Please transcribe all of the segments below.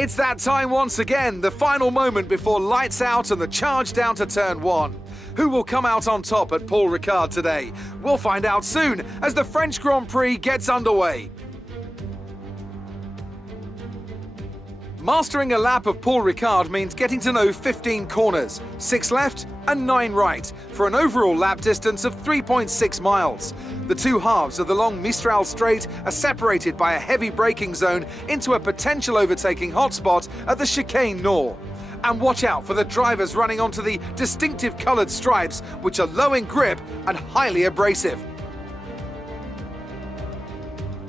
It's that time once again, the final moment before lights out and the charge down to turn 1. Who will come out on top at Paul Ricard today? We'll find out soon as the French Grand Prix gets underway. Mastering a lap of Paul Ricard means getting to know 15 corners, 6 left and 9 right, for an overall lap distance of 3.6 miles. The two halves of the long Mistral Straight are separated by a heavy braking zone into a potential overtaking hotspot at the Chicane Nord. And watch out for the drivers running onto the distinctive coloured stripes, which are low in grip and highly abrasive.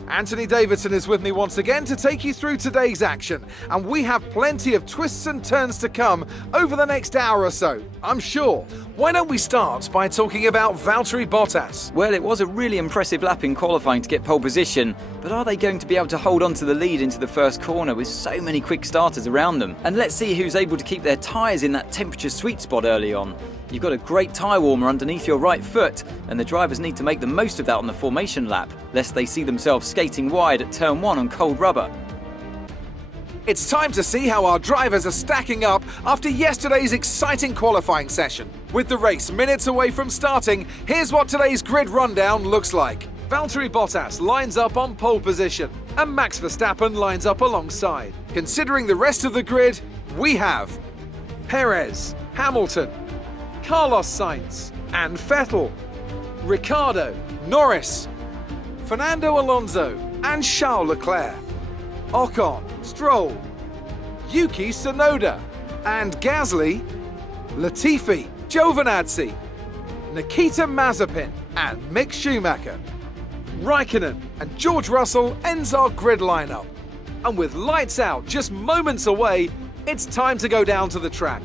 Anthony Davidson is with me once again to take you through today's action, and we have plenty of twists and turns to come over the next hour or so, I'm sure. Why don't we start by talking about Valtteri Bottas? Well, it was a really impressive lap in qualifying to get pole position, but are they going to be able to hold on to the lead into the first corner with so many quick starters around them? And let's see who's able to keep their tyres in that temperature sweet spot early on. You've got a great tyre warmer underneath your right foot, and the drivers need to make the most of that on the formation lap, lest they see themselves skating wide at turn 1 on cold rubber. It's time to see how our drivers are stacking up after yesterday's exciting qualifying session. With the race minutes away from starting, here's what today's grid rundown looks like. Valtteri Bottas lines up on pole position, and Max Verstappen lines up alongside. Considering the rest of the grid, we have Perez, Hamilton, Carlos Sainz and Vettel, Ricciardo, Norris, Fernando Alonso and Charles Leclerc, Ocon, Stroll, Yuki Tsunoda and Gasly, Latifi, Giovinazzi, Nikita Mazepin and Mick Schumacher. Raikkonen and George Russell ends our grid lineup. And with lights out just moments away, it's time to go down to the track.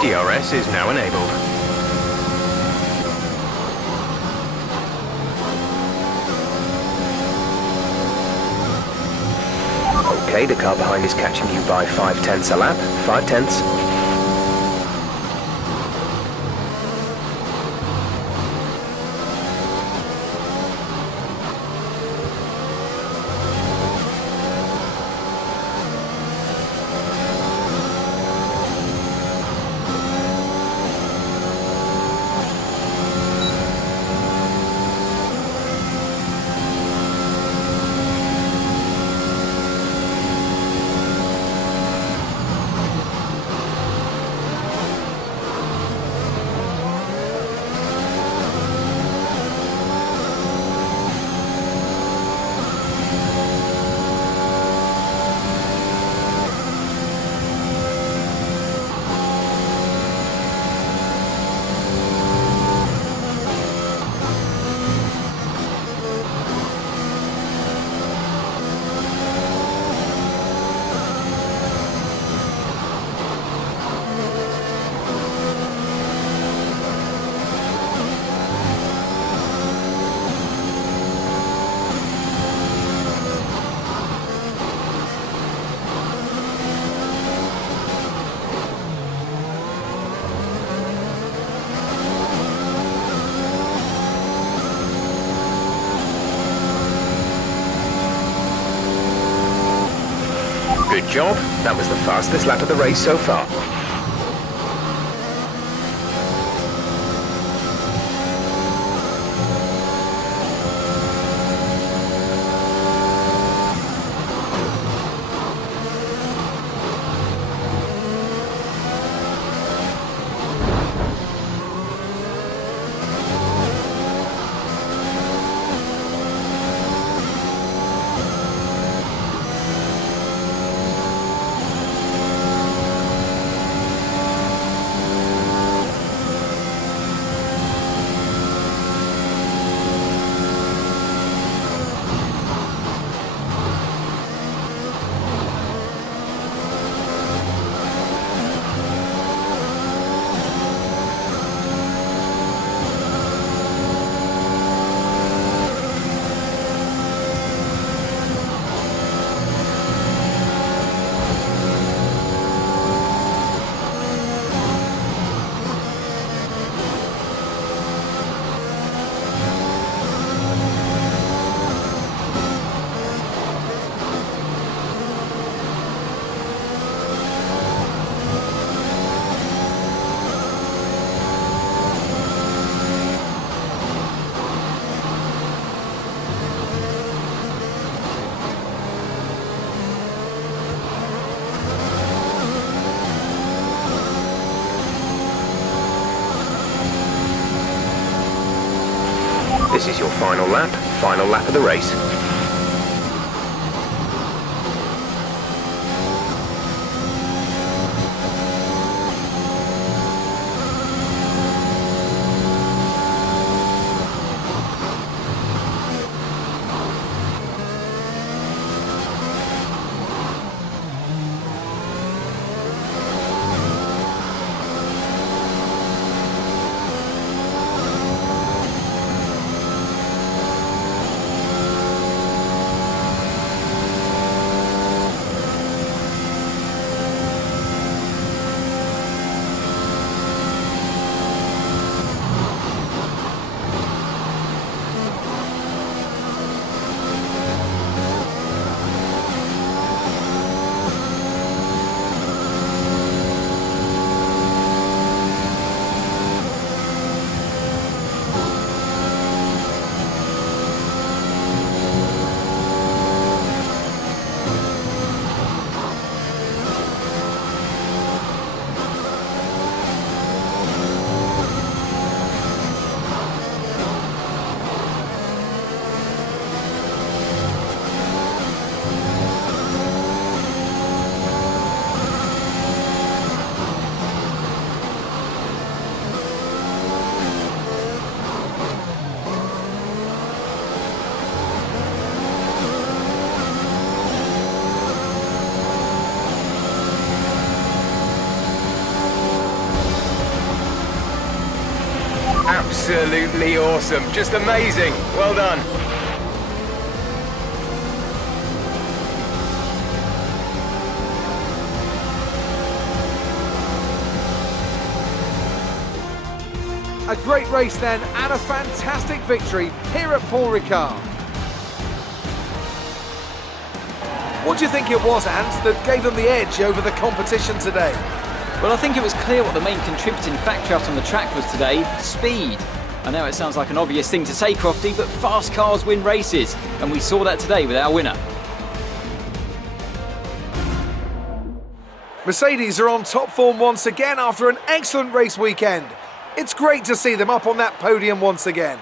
DRS is now enabled. Okay, the car behind is catching you by 5/10 a lap. 5/10. Good job. That was the fastest lap of the race so far. This is your final lap of the race. Absolutely awesome. Just amazing. Well done. A great race then, and a fantastic victory here at Paul Ricard. What do you think it was, Ant, that gave them the edge over the competition today? Well, I think it was clear what the main contributing factor out on the track was today: speed. I know it sounds like an obvious thing to say, Crofty, but fast cars win races, and we saw that today with our winner. Mercedes are on top form once again after an excellent race weekend. It's great to see them up on that podium once again.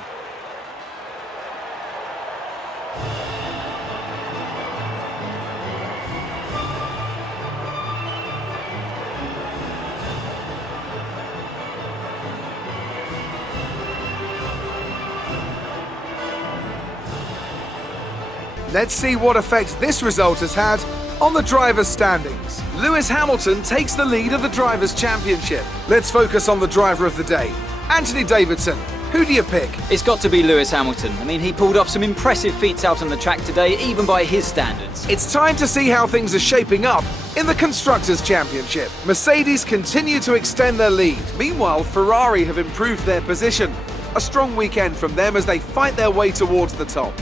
Let's see what effect this result has had on the drivers' standings. Lewis Hamilton takes the lead of the Drivers' Championship. Let's focus on the driver of the day, Anthony Davidson. Who do you pick? It's got to be Lewis Hamilton. I mean, he pulled off some impressive feats out on the track today, even by his standards. It's time to see how things are shaping up in the Constructors' Championship. Mercedes continue to extend their lead. Meanwhile, Ferrari have improved their position. A strong weekend from them as they fight their way towards the top.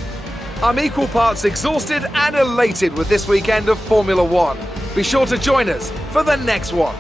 I'm equal parts exhausted and elated with this weekend of Formula One. Be sure to join us for the next one.